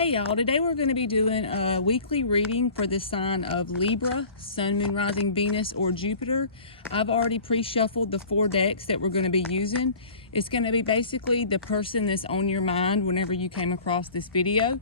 Hey y'all, today we're going to be doing a weekly reading for the sign of Libra, Sun, Moon, Rising, Venus, or Jupiter. I've already pre-shuffled the 4 decks that we're going to be using. It's going to be basically the person that's on your mind whenever you came across this video.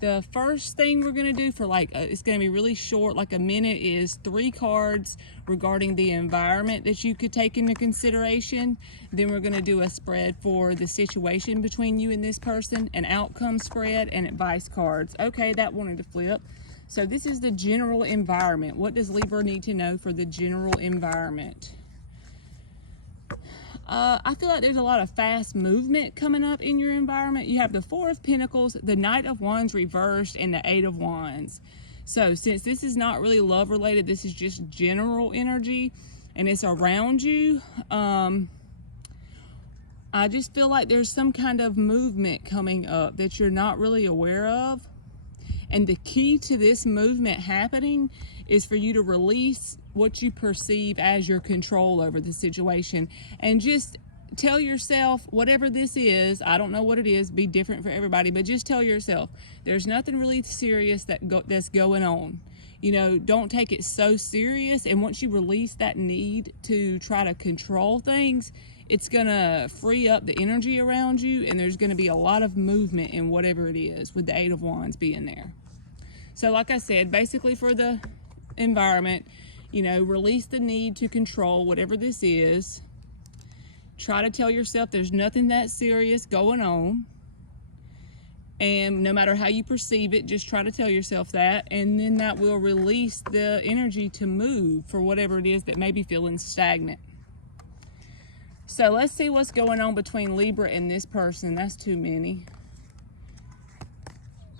The first thing we're going to do for it's going to be really short, like a minute, is 3 cards regarding the environment that you could take into consideration. Then we're going to do a spread for the situation between you and this person, an outcome spread, and advice cards. Okay, that wanted to flip. So this is the general environment. What does Libra need to know for the general environment? I feel like there's a lot of fast movement coming up in your environment. You have the 4 of Pentacles, the Knight of Wands reversed, and the 8 of Wands. So since this is not really love related, this is just general energy and it's around you. I just feel like there's some kind of movement coming up that you're not really aware of. And the key to this movement happening is for you to release what you perceive as your control over the situation, and just tell yourself, whatever this is, I don't know what it is, be different for everybody, but just tell yourself there's nothing really serious that's going on. You know, don't take it so serious. And once you release that need to try to control things, it's gonna free up the energy around you, and there's gonna be a lot of movement in whatever it is, with the 8 of Wands being there. So like I said, basically for the environment, you know, release the need to control whatever this is. Try to tell yourself there's nothing that serious going on. And no matter how you perceive it, just try to tell yourself that. And then that will release the energy to move for whatever it is that may be feeling stagnant. So let's see what's going on between Libra and this person. That's too many.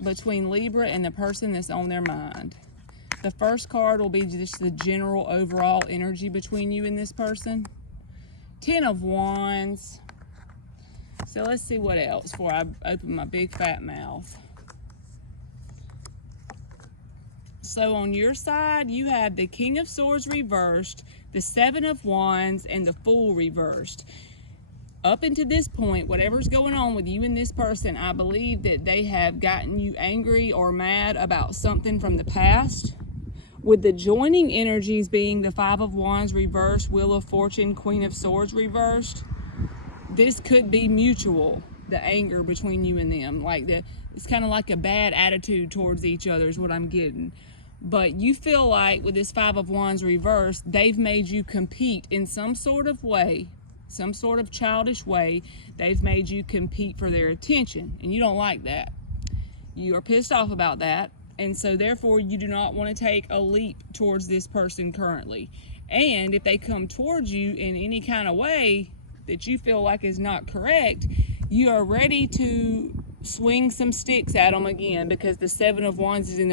Between Libra and the person that's on their mind. The first card will be just the general overall energy between you and this person. 10 of Wands. So let's see what else before I open my big fat mouth. So on your side, you have the King of Swords reversed, the 7 of Wands, and the Fool reversed. Up until this point, whatever's going on with you and this person, I believe that they have gotten you angry or mad about something from the past. With the joining energies being the 5 of Wands reversed, Wheel of Fortune, Queen of Swords reversed, this could be mutual, the anger between you and them. It's kind of like a bad attitude towards each other is what I'm getting. But you feel like with this 5 of Wands reversed, they've made you compete in some sort of way, some sort of childish way. They've made you compete for their attention, and you don't like that. You are pissed off about that. And so therefore you do not want to take a leap towards this person currently. And if they come towards you in any kind of way that you feel like is not correct, you are ready to swing some sticks at them again, because the 7 of Wands is in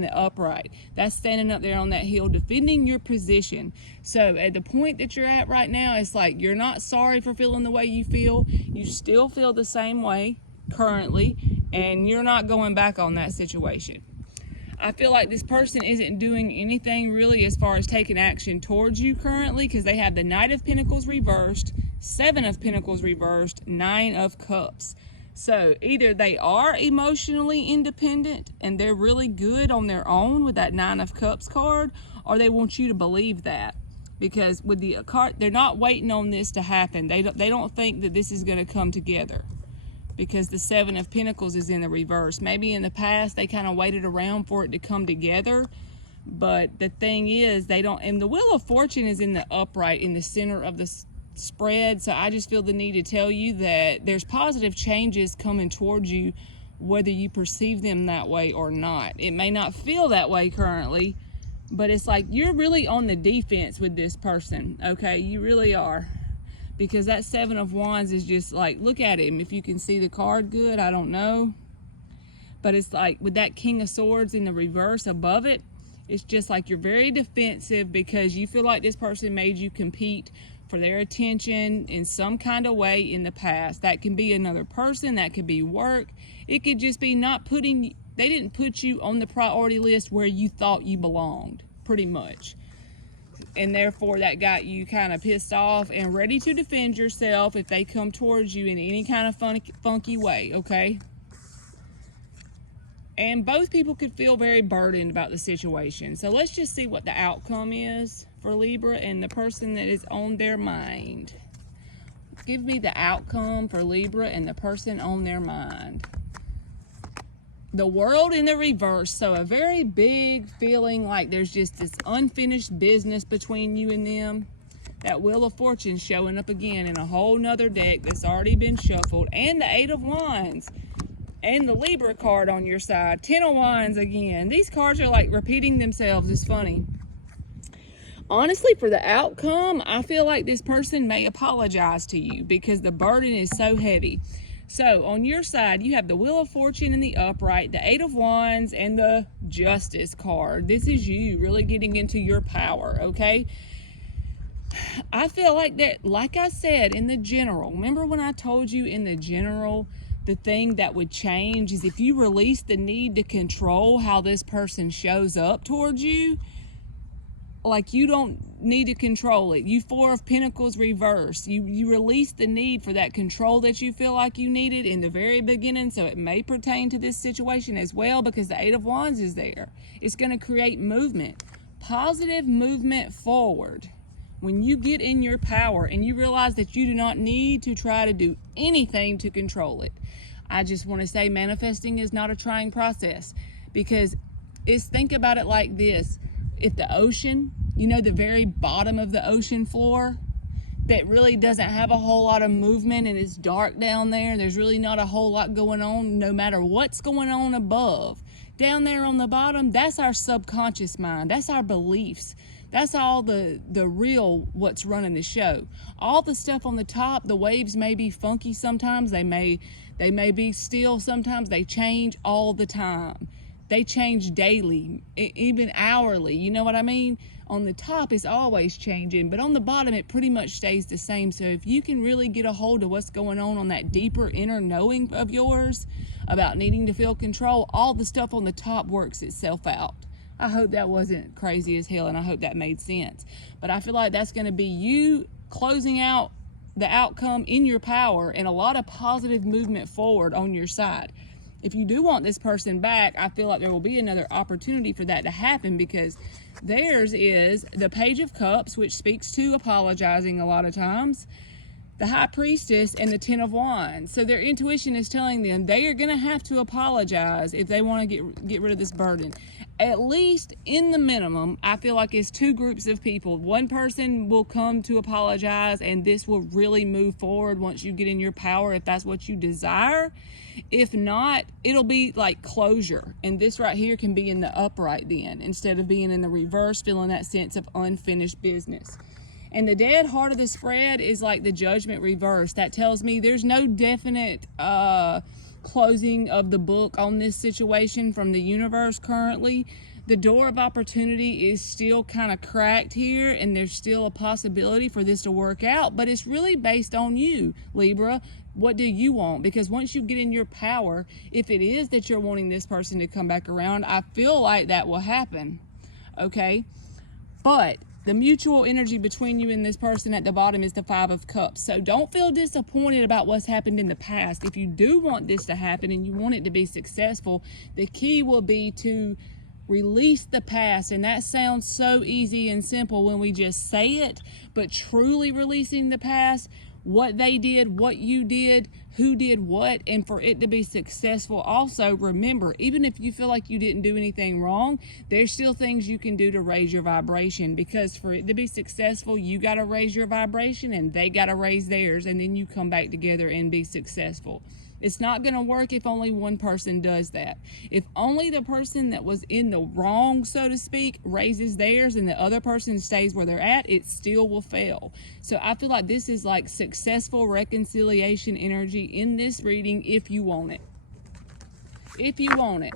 the upright. That's standing up there on that hill, defending your position. So at the point that you're at right now, it's like you're not sorry for feeling the way you feel. You still feel the same way currently, and you're not going back on that situation. I feel like this person isn't doing anything really as far as taking action towards you currently, because they have the Knight of Pentacles reversed, 7 of Pentacles reversed, 9 of Cups. So either they are emotionally independent and they're really good on their own with that 9 of Cups card, or they want you to believe that. Because with the card, they're not waiting on this to happen. They don't think that this is going to come together, because the 7 of Pentacles is in the reverse. Maybe in the past they kind of waited around for it to come together, but the thing is they don't. And the Wheel of Fortune is in the upright in the center of the spread. So I just feel the need to tell you that there's positive changes coming towards you, whether you perceive them that way or not. It may not feel that way currently, but it's like you're really on the defense with this person. Okay, you really are. Because that 7 of Wands is just like, look at him. If you can see the card good, I don't know. But it's like with that King of Swords in the reverse above it, it's just like you're very defensive because you feel like this person made you compete for their attention in some kind of way in the past. That can be another person, that could be work. It could just be they didn't put you on the priority list where you thought you belonged, pretty much. And therefore that got you kind of pissed off and ready to defend yourself if they come towards you in any kind of funky way, okay? And both people could feel very burdened about the situation. So let's just see what the outcome is for Libra and the person that is on their mind. Give me the outcome for Libra and the person on their mind. The World in the reverse. So a very big feeling like there's just this unfinished business between you and them. That Wheel of Fortune showing up again in a whole nother deck that's already been shuffled. And the Eight of Wands. And the Libra card on your side. 10 of Wands again. These cards are like repeating themselves. It's funny. Honestly, for the outcome, I feel like this person may apologize to you because the burden is so heavy. So on your side, you have the Wheel of Fortune in the upright, the Eight of Wands, and the Justice card. This is you really getting into your power, okay? I feel like that, like I said, in the general, remember when I told you in the general, the thing that would change is if you release the need to control how this person shows up towards you. Like you don't need to control it. You Four of Pentacles reverse. You release the need for that control that you feel like you needed in the very beginning. So it may pertain to this situation as well because the Eight of Wands is there. It's going to create movement, positive movement forward. When you get in your power and you realize that you do not need to try to do anything to control it. I just want to say manifesting is not a trying process because think about it like this. If the ocean, you know, the very bottom of the ocean floor that really doesn't have a whole lot of movement and it's dark down there, there's really not a whole lot going on no matter what's going on above. Down there on the bottom, that's our subconscious mind. That's our beliefs. That's all the real what's running the show. All the stuff on the top, the waves may be funky sometimes. They may be still sometimes. They change all the time. They change daily, even hourly. You know what I mean? On the top, it's always changing, but on the bottom, it pretty much stays the same. So if you can really get a hold of what's going on that deeper inner knowing of yours about needing to feel control, all the stuff on the top works itself out. I hope that wasn't crazy as hell, and I hope that made sense. But I feel like that's going to be you closing out the outcome in your power and a lot of positive movement forward on your side. If you do want this person back, I feel like there will be another opportunity for that to happen because theirs is the Page of Cups, which speaks to apologizing a lot of times, the High Priestess, and the Ten of Wands. So their intuition is telling them they are going to have to apologize if they want to get rid of this burden. At least in the minimum, I feel like it's two groups of people. One person will come to apologize, and this will really move forward once you get in your power, if that's what you desire. If not, it'll be like closure. And this right here can be in the upright then, instead of being in the reverse, feeling that sense of unfinished business. And the dead heart of the spread is like the Judgment reverse. That tells me there's no definite closing of the book on this situation from the universe currently. The door of opportunity is still kind of cracked here, and there's still a possibility for this to work out, but it's really based on you, Libra. What do you want? Because once you get in your power, if it is that you're wanting this person to come back around, I feel like that will happen, okay? But the mutual energy between you and this person at the bottom is the Five of Cups. So don't feel disappointed about what's happened in the past. If you do want this to happen and you want it to be successful, the key will be to release the past. And that sounds so easy and simple when we just say it, but truly releasing the past, what they did, what you did, who did what, and for it to be successful. Also, remember, even if you feel like you didn't do anything wrong, there's still things you can do to raise your vibration, because for it to be successful, you got to raise your vibration and they got to raise theirs, and then you come back together and be successful. It's not going to work if only one person does that. If only the person that was in the wrong, so to speak, raises theirs and the other person stays where they're at, it still will fail. So I feel like this is like successful reconciliation energy in this reading if you want it. If you want it.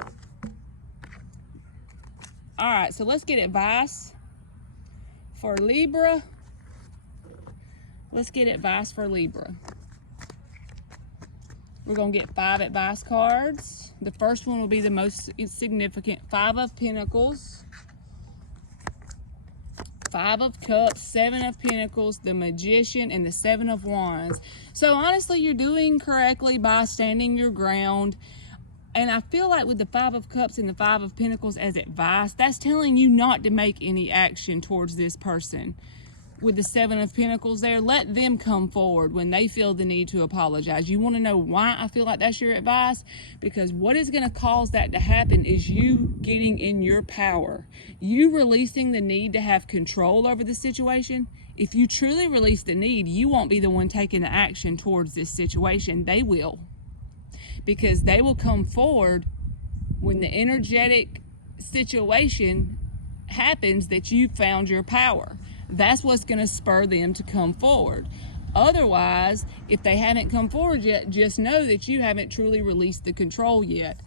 All right, so let's get advice for Libra. Let's get advice for Libra. We're going to get 5 advice cards. The first one will be the most significant. 5 of Pentacles, 5 of Cups, 7 of Pentacles, the Magician, and the 7 of Wands. So honestly, you're doing correctly by standing your ground. And I feel like with the Five of Cups and the Five of Pentacles as advice, that's telling you not to make any action towards this person. With the Seven of Pentacles there, let them come forward when they feel the need to apologize. You want to know why I feel like that's your advice? Because what is going to cause that to happen is you getting in your power. You releasing the need to have control over the situation. If you truly release the need, you won't be the one taking the action towards this situation. They will. Because they will come forward when the energetic situation happens that you found your power. That's what's going to spur them to come forward. Otherwise, if they haven't come forward yet, just know that you haven't truly released the control yet.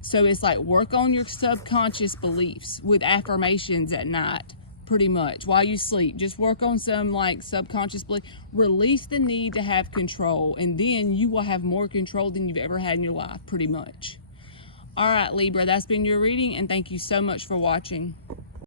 So it's like work on your subconscious beliefs with affirmations at night, pretty much, while you sleep. Just work on some like subconscious belief. Release the need to have control, and then you will have more control than you've ever had in your life, pretty much. All right, Libra, that's been your reading, and thank you so much for watching.